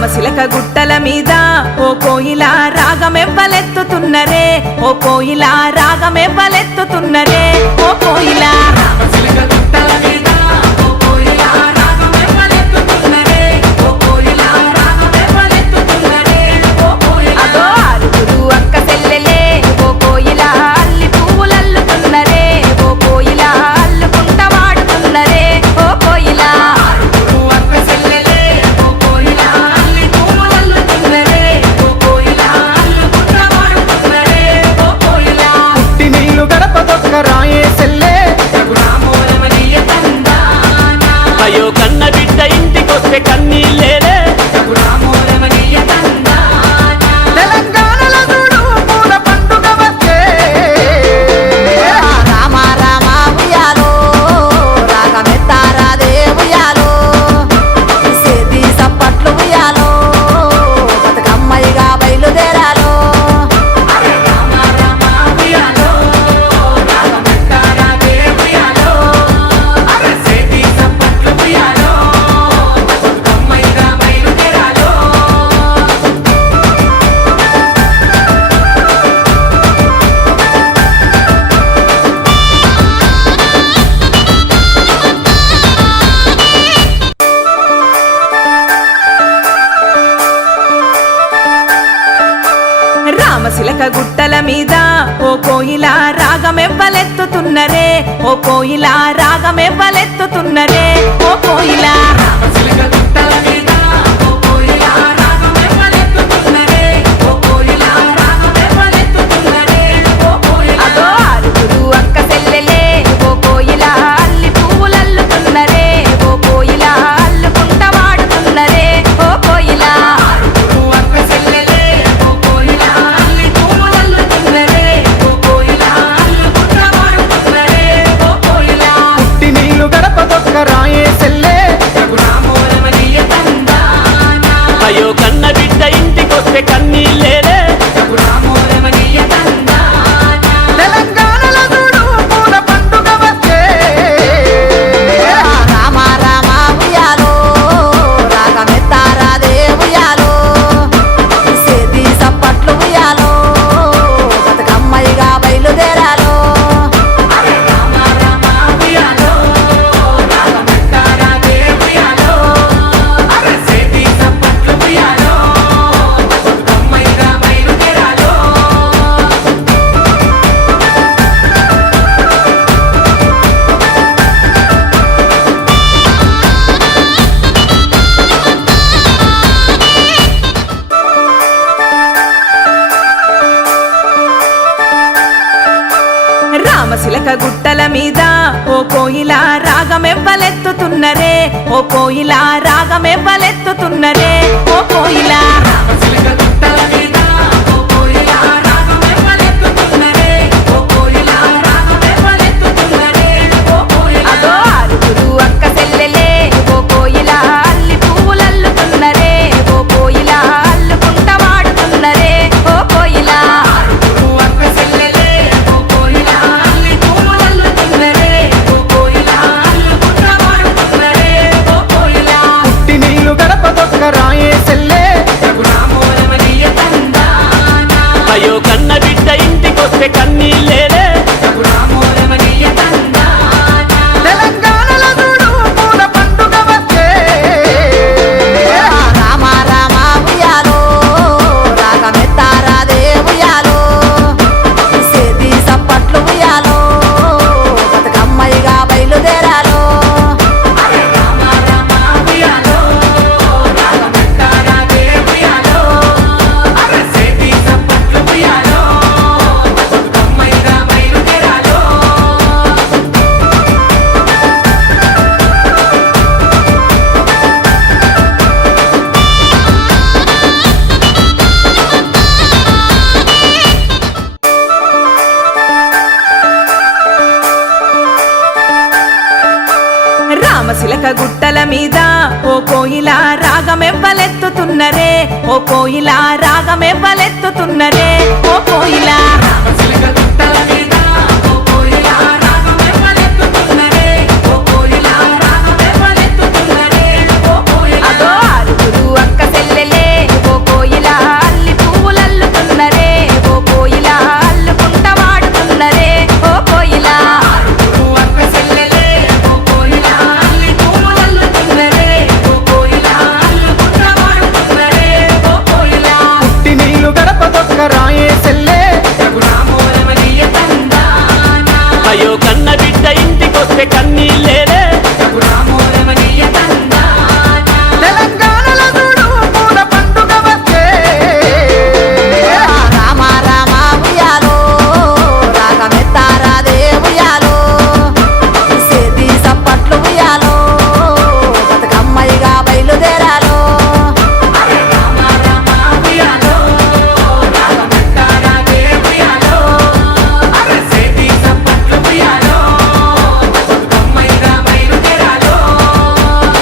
రామశిలక గుట్టల మీద ఓ కోయిలా రాగమెవ్వలెత్తుతున్నరే, ఓ కోయిలా రాగమెవ్వలెత్తుతున్నరే, ఓ కోయిలా రామశిలక గుట్టల మీద ఓ కోయిలా రాగమెవ్వలెత్తుతున్నరే, ఓ కోయిలా రాగమెవ్వలెత్తుతున్నరే, ఓ కోయిలా అదో ఆరుగురు అక్క చెల్లెలే ఓ కోయిలా అల్లి పువ్వులల్లుతున్నరే, ఓ కోయిలా అల్లుకుంట వాడుతున్నరే, ఓ కోయిలా ఆరుగురు అక్క చెల్లెలే ఓ కోయిలా అల్లి పువ్వులల్లుతున్నరే, ఓ కోయిలా అల్లుకుంట వాడుతున్నరే, ఓ కోయిలా పుట్టి నీళ్లు గడప దొక్క రాయే సెల్లే రామోరమనీయ తందానా అయ్యో కన్న బిడ్డ ఇంటికొస్తే కన్నీళ్ళేలే రామోరమనీయ తందానా తెలంగాణలో చూడు పూల పండుగ వచ్చే రామ రామ ఉయ్యాలో రాగమెత్తారాదే ఉయ్యాలో సేది సప్పట్లు ఉయ్యాలో బతుకమ్మయ్యగా బయలుదేరాలో రామ రామ ఉయ్యాలో రాగమెత్తారాదే ఉయ్యాలో అరసేటి సప్పట్లు ఉయ్యాలో బతుకమ్మయ్యగా బయలుదేరాలో రామశిలక గుట్టల మీద ఓ కోయిలా రాగమెవ్వలెత్తుతున్నరే, ఓ కోయిలా రాగమెవ్వలెత్తుతున్నరే, ఓ కోయిలా రామశిలక గుట్టల మీద ఓ కోయిలా రాగమెవ్వలెత్తుతున్నరే, ఓ కోయిలా రాగమెవ్వలెత్తుతున్నరే, ఓ కోయిలా అదో ఆరుగురు అక్క చెల్లెలే ఓ కోయిలా అల్లి పువ్వులల్లుతున్నరే, ఓ కోయిలా అల్లుకుంట వాడుతున్నరే, ఓ కోయిలా ఆరుగురు అక్క చెల్లెలే ఓ కోయిలా అల్లి పువ్వులల్లుతున్నరే, ఓ కోయిలా అల్లుకుంట వాడుతున్నరే, ఓ కోయిలా పుట్టి నీళ్లు గడప దొక్క రాయే సెల్లే రామోరమనీయ తందానా అయ్యో కన్న బిడ్డ ఇంటికొస్తే కన్నీళ్ళేలే రామోరమనీయ తందానా తెలంగాణలో చూడు పూల పండుగ వచ్చే రామ రామ ఉయ్యాలో రాగమెత్తారాదే ఉయ్యాలో సేది సప్పట్లు ఉయ్యాలో బతుకమ్మయ్యగా బయలుదేరాలో రామ రామ ఉయ్యాలో రాగమెత్తారాదే ఉయ్యాలో అరసేటి సప్పట్లు ఉయ్యాలో బతుకమ్మయ్యగా బయలుదేరాలో రామశిలక గుట్టల మీద ఓ కోయిలా రాగమెవ్వలెత్తుతున్నరే, ఓ కోయిలా రాగమెవ్వలెత్తుతున్నరే, ఓ కోయిలా రామశిలక గుట్టల మీద ఓ కోయిలా రాగమెవ్వలెత్తుతున్నరే, ఓ కోయిలా రాగమెవ్వలెత్తుతున్నరే, ఓ కోయిలా అదో ఆరుగురు అక్క చెల్లెలే ఓ కోయిలా అల్లి పువ్వులల్లుతున్నరే, ఓ కోయిలా అల్లుకుంట వాడుతున్నరే, ఓ కోయిలా ఆరుగురు అక్క చెల్లెలే ఓ కోయిలా అల్లి పువ్వులల్లుతున్నరే, ఓ కోయిలా అల్లుకుంట వాడుతున్నరే, ఓ కోయిలా పుట్టి నీళ్లు గడప దొక్క రాయే సెల్లే రామోరమనీయ తందానా అయ్యో కన్న బిడ్డ ఇంటికొస్తే కన్నీళ్ళేలే రామోరమనీయ తందానా తెలంగాణలో చూడు పూల పండుగ వచ్చే రామ రామ ఉయ్యాలో రాగమెత్తారాదే ఉయ్యాలో సేది సప్పట్లు ఉయ్యాలో బతుకమ్మయ్యగా బయలుదేరాలో రామ రామ ఉయ్యాలో రాగమెత్తారాదే ఉయ్యాలో అరసేటి సప్పట్లు ఉయ్యాలో బతుకమ్మయ్యగా బయలుదేరాలో రామశిలక గుట్టల మీద ఓ కోయిలా రాగమెవ్వలెత్తుతున్నరే, ఓ కోయిలా రాగమెవ్వలెత్తుతున్నరే, ఓ కోయిలా రామశిలక గుట్టల మీద